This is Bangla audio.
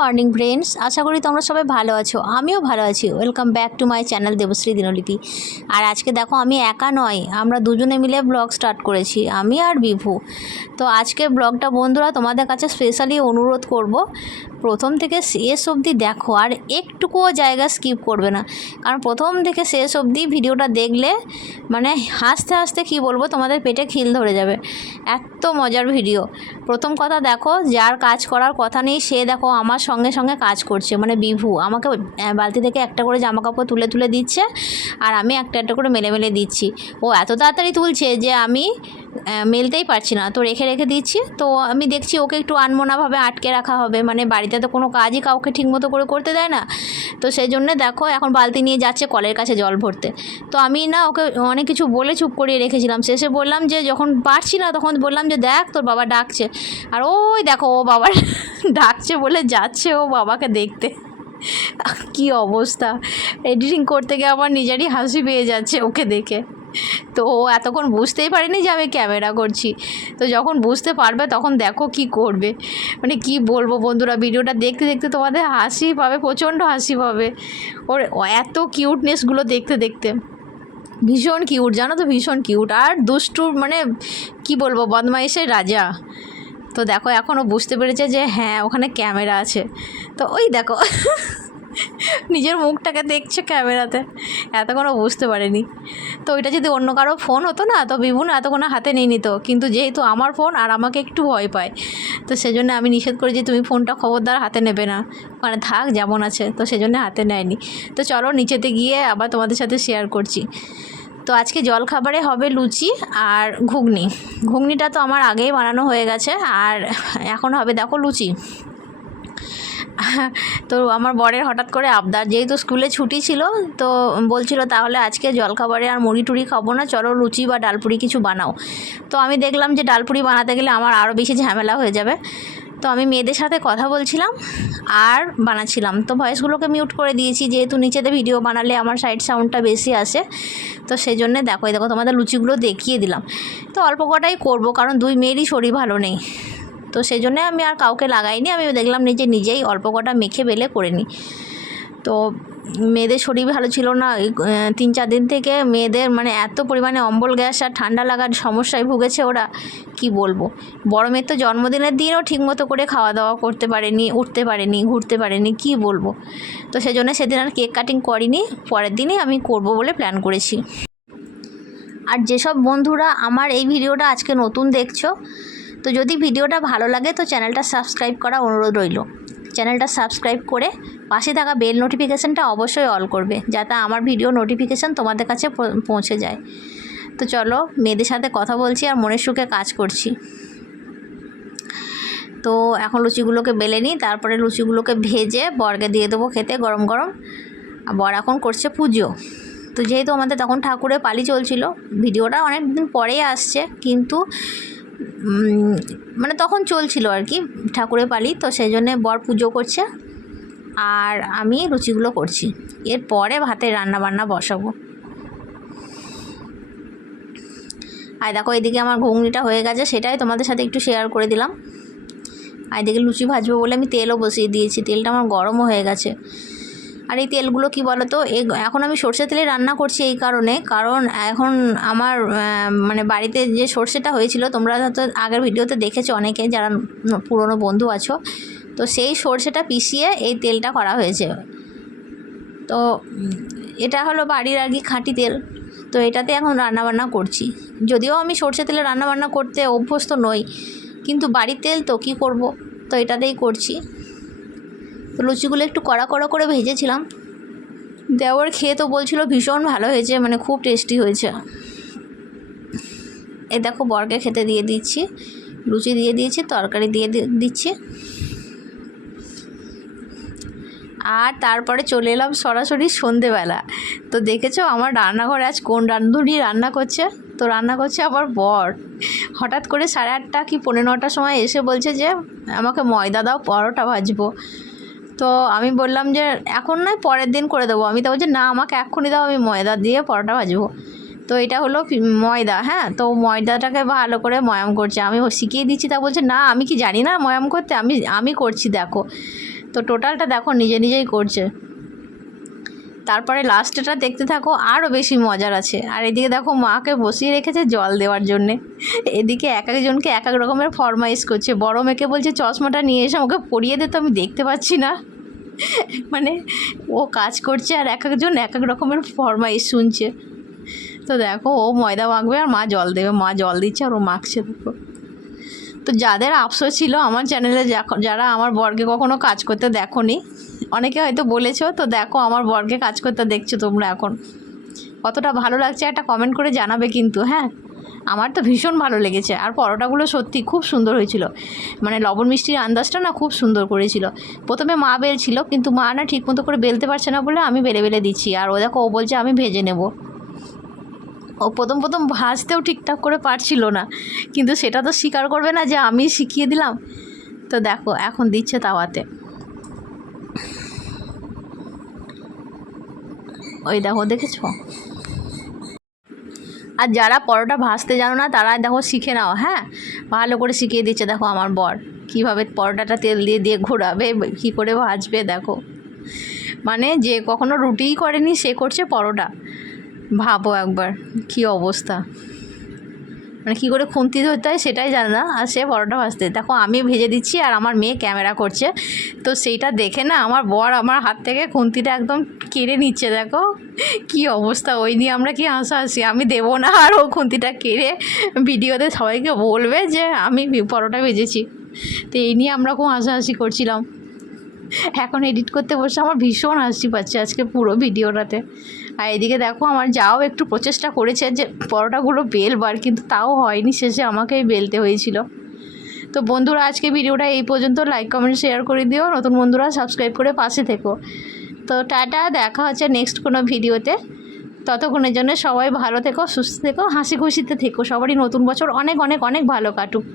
মর্নিং ফ্রেন্ডস, আশা করি তোমরা সবাই ভালো আছো। আমিও ভালো আছি। Welcome back to my channel Debashree Dinlipi. আর আজকে দেখো আমি একা নয়, আমরা দুজনে মিলে ব্লগ স্টার্ট করেছি, আমি আর বিভু। তো আজকে ব্লগটা বন্ধুরা তোমাদের কাছে স্পেশালি অনুরোধ করব, প্রথম থেকে শেষ অবধি দেখো আর একটুকুও জায়গা স্কিপ করবে না। কারণ প্রথম থেকে শেষ অবধি ভিডিওটা দেখলে মানে হাসতে হাসতে কী বলবো, তোমাদের পেটে খিল ধরে যাবে, এত মজার ভিডিও। প্রথম কথা দেখো, যার কাজ করার কথা নেই সে দেখো আমার সঙ্গে সঙ্গে কাজ করছে, মানে বিভু আমাকে বালতি থেকে একটা করে জামা কাপড় তুলে তুলে দিচ্ছে আর আমি একটা একটা করে মেলে মেলে দিচ্ছি। ও এত তাড়াতাড়ি তুলছে যে আমি মেলতেই পারছি না, তো রেখে রেখে দিচ্ছি। তো আমি দেখছি ওকে একটু আনমনাভাবে আটকে রাখা হবে, মানে বাড়িতে তো কোনো কাজই কাউকে ঠিকমতো করে করতে দেয় না। তো সেই জন্যে দেখো এখন বালতি নিয়ে যাচ্ছে কলের কাছে জল ভরতে। তো আমি না ওকে অনেক কিছু বলে চুপ করিয়ে রেখেছিলাম, শেষে বললাম যে যখন পারছি না তখন বললাম যে দেখ তোর বাবা ডাকছে। আর ওই দেখো ও বাবার ডাকছে বলে যাচ্ছে ও বাবাকে দেখতে। কি অবস্থা, এডিটিং করতে গিয়ে আমার নিজেরই হাসি পেয়ে যাচ্ছে ওকে দেখে। তো ও এতক্ষণ বুঝতেই পারেনি যে আমি ক্যামেরা করছি, তো যখন বুঝতে পারবে তখন দেখো কি করবে। মানে কি বলবো বন্ধুরা, ভিডিওটা দেখতে দেখতে তোমাদের হাসি পাবে, প্রচণ্ড হাসি পাবে। ওর এত কিউটনেসগুলো দেখতে দেখতে ভীষণ কিউট, জানো তো, ভীষণ কিউট আর দুষ্টুর, মানে কি বলবো, বদমাইশের রাজা। তো দেখো এখনও বুঝতে পেরেছে যে হ্যাঁ ওখানে ক্যামেরা আছে। তো ওই দেখো নিজের মুখটাকে দেখছে ক্যামেরাতে, এতক্ষণও বুঝতে পারেনি। তো ওইটা যদি অন্য কারো ফোন হতো না তো বিভু না এতক্ষণ হাতে নিয়ে নিত, কিন্তু যেহেতু আমার ফোন আর আমাকে একটু ভয় পায়, তো সেজন্য আমি নিষেধ করি যে তুমি ফোনটা খবরদার হাতে নেবে না, মানে থাক যেমন আছে। তো সেজন্য হাতে নেয়নি। তো চলো নিচেতে গিয়ে আবার তোমাদের সাথে শেয়ার করছি। তো আজকে জলখাবারে হবে লুচি আর ঘুগনি। ঘুগনিটা তো আমার আগেই বানানো হয়ে গেছে, আর এখন হবে দেখো লুচি। তো আমার বরের হঠাৎ করে আবদার, যেহেতু স্কুলে ছুটি ছিল তো বলছিল তাহলে আজকে জলখাবারে আর মুড়ি টুড়ি খাবো না, চলো লুচি বা ডালপুরি কিছু বানাও। তো আমি দেখলাম যে ডালপুরি বানাতে গেলে আমার আরও বেশি ঝামেলা হয়ে যাবে। তো আমি মেয়েদের সাথে কথা বলছিলাম আর বানাচ্ছিলাম, তো ভয়েসগুলোকে মিউট করে দিয়েছি, যেহেতু নিচেতে ভিডিও বানালে আমার সাইড সাউন্ডটা বেশি আসে। তো সেই জন্যে দেখো দেখো তোমাদের লুচিগুলো দেখিয়ে দিলাম। তো অল্প কটাই করবো, কারণ দুই মেয়েরই শরীর ভালো নেই। তো সেই জন্যে আমি আর কাউকে লাগাইনি, আমি দেখলাম নিজেই অল্প কটা মেখে বেলে করে নিই। তো মেয়েদের শরীর ভালো ছিল না, 3-4 দিন থেকে মেয়েদের মানে এত পরিমাণে অম্বল গ্যাস আর ঠান্ডা লাগার সমস্যায় ভুগেছে ওরা, কি বলবো। বড় মেয়ের তো জন্মদিনের দিনও ঠিকমতো করে খাওয়া দাওয়া করতে পারেনি, উঠতে পারেনি, ঘুরতে পারেনি, কি বলবো। তো সেই জন্য সেদিন আর কেক কাটিং করিনি, পরের দিনই আমি করব বলে প্ল্যান করেছি। আর যেসব বন্ধুরা আমার এই ভিডিওটা আজকে নতুন দেখছো, তো যদি ভিডিওটা ভালো লাগে তো চ্যানেলটা সাবস্ক্রাইব করা অনুরোধ রইল। চ্যানেলটা সাবস্ক্রাইব করে পাশে থাকা বেল নোটিফিকেশানটা অবশ্যই অল করবে, যাতে আমার ভিডিও নোটিফিকেশান তোমাদের কাছে পৌঁছে যায়। তো চলো মেয়েদের সাথে কথা বলছি আর মনের সুখে কাজ করছি। তো এখন লুচিগুলোকে বেলে নিই, তারপরে লুচিগুলোকে ভেজে বরকে দিয়ে দেবো খেতে গরম গরম। আর বর এখন করছে পুজো। তো যেহেতু আমাদের তখন ঠাকুরের পালি চলছিল, ভিডিওটা অনেক দিন পরেই আসছে, কিন্তু মানে তখন চলছিল আর কি ঠাকুরের পালি। তো সেই জন্যে বর পুজো করছে আর আমি লুচিগুলো করছি, এরপরে ভাতের রান্নাবান্না বসাবো। আর দেখো এদিকে আমার ঘুগনিটা হয়ে গেছে, সেটাই তোমাদের সাথে একটু শেয়ার করে দিলাম। আর এদিকে লুচি ভাজবো বলে আমি তেলও বসিয়ে দিয়েছি, তেলটা আমার গরমও হয়ে গেছে। আর এই তেলগুলো কি বলো তো, এখন আমি সর্ষে তেলে রান্না করছি এই কারণে, কারণ এখন আমার মানে বাড়িতে যে সর্ষেটা হয়েছিল, তোমরা হয়তো আগের ভিডিওতে দেখেছো অনেকে যারা পুরনো বন্ধু আছো, তো সেই সর্ষেটা পিষিয়ে এই তেলটা করা হয়েছে। তো এটা হলো বাড়ির আর কি খাঁটি তেল। তো এটাতে এখন রান্নাবান্না করছি, যদিও আমি সর্ষে তেলে রান্নাবান্না করতে অভ্যস্ত নই, কিন্তু বাড়ির তেল তো কী করব, তো এটাতেই করছি। তো লুচিগুলো একটু কড়া কড়া করে ভেজেছিলাম, দেওয়ার খেয়ে তো বলছিল ভীষণ ভালো হয়েছে, মানে খুব টেস্টি হয়েছে। এ দেখো বরকে খেতে দিয়ে দিচ্ছি, লুচি দিয়ে দিয়েছি, তরকারি দিয়ে দিচ্ছি। আর তারপরে চলে এলাম সরাসরি সন্ধেবেলা। তো দেখেছো আমার রান্নাঘরে আজ কোন রাঁধুনি রান্না করছে, তো রান্না করছে আমার বর। হঠাৎ করে 8:30 কি 9:45 সময় এসে বলছে যে আমাকে ময়দা দাও, পরোটা ভাজবো। তো আমি বললাম যে এখন নয় পরের দিন করে দেবো। আমি তো বলছি না আমাকে এক্ষুনি দাও, আমি ময়দা দিয়ে পরোটা ভাজবো। তো এটা হলো ময়দা, হ্যাঁ, তো ময়দাটাকে ভালো করে ময়াম করছে, আমি শিখিয়ে দিচ্ছি। তা বলছে না আমি কি জানি না ময়াম করতে, আমি করছি দেখো। তো টোটালটা দেখো নিজে নিজেই করছে। তারপরে লাস্টেটা দেখতে থাকো, আরও বেশি মজার আছে। আর এদিকে দেখো মাকে বসিয়ে রেখেছে জল দেওয়ার জন্যে। এদিকে এক একজনকে এক এক রকমের ফরমাইশ করছে। বড় মেয়েকে বলছে চশমাটা নিয়ে এসে আমাকে পরিয়ে দে, তো আমি দেখতে পাচ্ছি না। মানে ও কাজ করছে আর এক একজন এক এক রকমের ফরমাইশ শুনছে। তো দেখো ও ময়দা মাখবে আর মা জল দেবে, মা জল দিচ্ছে আর ও মাখছে দেখো। তো যাদের আফসোস ছিল আমার চ্যানেলে, যারা আমার বরকে কখনো কাজ করতে দেখোনি, অনেকে হয়তো বলেছো, তো দেখো আমার বরকে কাজ করতে দেখছো তোমরা এখন। কতটা ভালো লাগছে একটা কমেন্ট করে জানাবে কিন্তু। হ্যাঁ, আমার তো ভীষণ ভালো লেগেছে। আর পরোটাগুলো সত্যি খুব সুন্দর হয়েছিল, মানে লবণ মিষ্টির আন্দাজটা না খুব সুন্দর করেছিল। প্রথমে মা বেলছিল, কিন্তু মা না ঠিক মতো করে বেলতে পারছে না বলে আমি বেলে বেলে দিচ্ছি। আর ও দেখো ও বলছে আমি ভেজে নেব। ও প্রথম প্রথম ভাজতেও ঠিকঠাক করে পারছিল না, কিন্তু সেটা তো স্বীকার করবে না যে আমি শিখিয়ে দিলাম। তো দেখো এখন দিচ্ছে তাওয়াতে। ওই দেখো দেখেছো। আর যারা পরোটা ভাজতে জানো না তারা দেখো শিখে নাও। হ্যাঁ, ভালো করে শিখিয়ে দিচ্ছে দেখো আমার বর কীভাবে পরোটাটা তেল দিয়ে দিয়ে ঘোরাবে, কী করে ভাজবে দেখো। মানে যে কখনো রুটিই করেনি সে করছে পরোটা, ভাবো একবার কী অবস্থা। মানে কী করে খুন্তি ধরতে হয় সেটাই জানে না, আর সে পরোটা ভাজতে। দেখো আমি ভেজে দিচ্ছি আর আমার মেয়ে ক্যামেরা করছে, তো সেইটা দেখে না আমার বর আমার হাত থেকে খুন্তিটা একদম কেড়ে নিচ্ছে। দেখো কী অবস্থা, ওই নিয়ে আমরা কি হাসাহাসি। আমি দেবো না, আর ও খুন্তিটা কেড়ে ভিডিওতে সবাইকে বলবে যে আমি পরোটা ভেজেছি। তো এই নিয়ে আমরা খুব হাসাহাসি করছিলাম। এখন এডিট করতে বসে আমার ভীষণ হাসি পাচ্ছে আজকে পুরো ভিডিওটাতে। আর এদিকে দেখো আমার যাও একটু প্রচেষ্টা করেছে যে পরোটাগুলো বেলবার, কিন্তু তাও হয়নি, শেষে আমাকেই বেলতে হয়েছিল। তো বন্ধুরা আজকে ভিডিওটা এই পর্যন্ত। লাইক কমেন্ট শেয়ার করে দিও, নতুন বন্ধুরা সাবস্ক্রাইব করে পাশে থেকো। তো টাটা, দেখা হচ্ছে নেক্সট কোনো ভিডিওতে। ততক্ষণের জন্য সবাই ভালো থেকো, সুস্থ থেকো, হাসি খুশিতে থেকো। সবারই নতুন বছর অনেক অনেক অনেক ভালো কাটুক।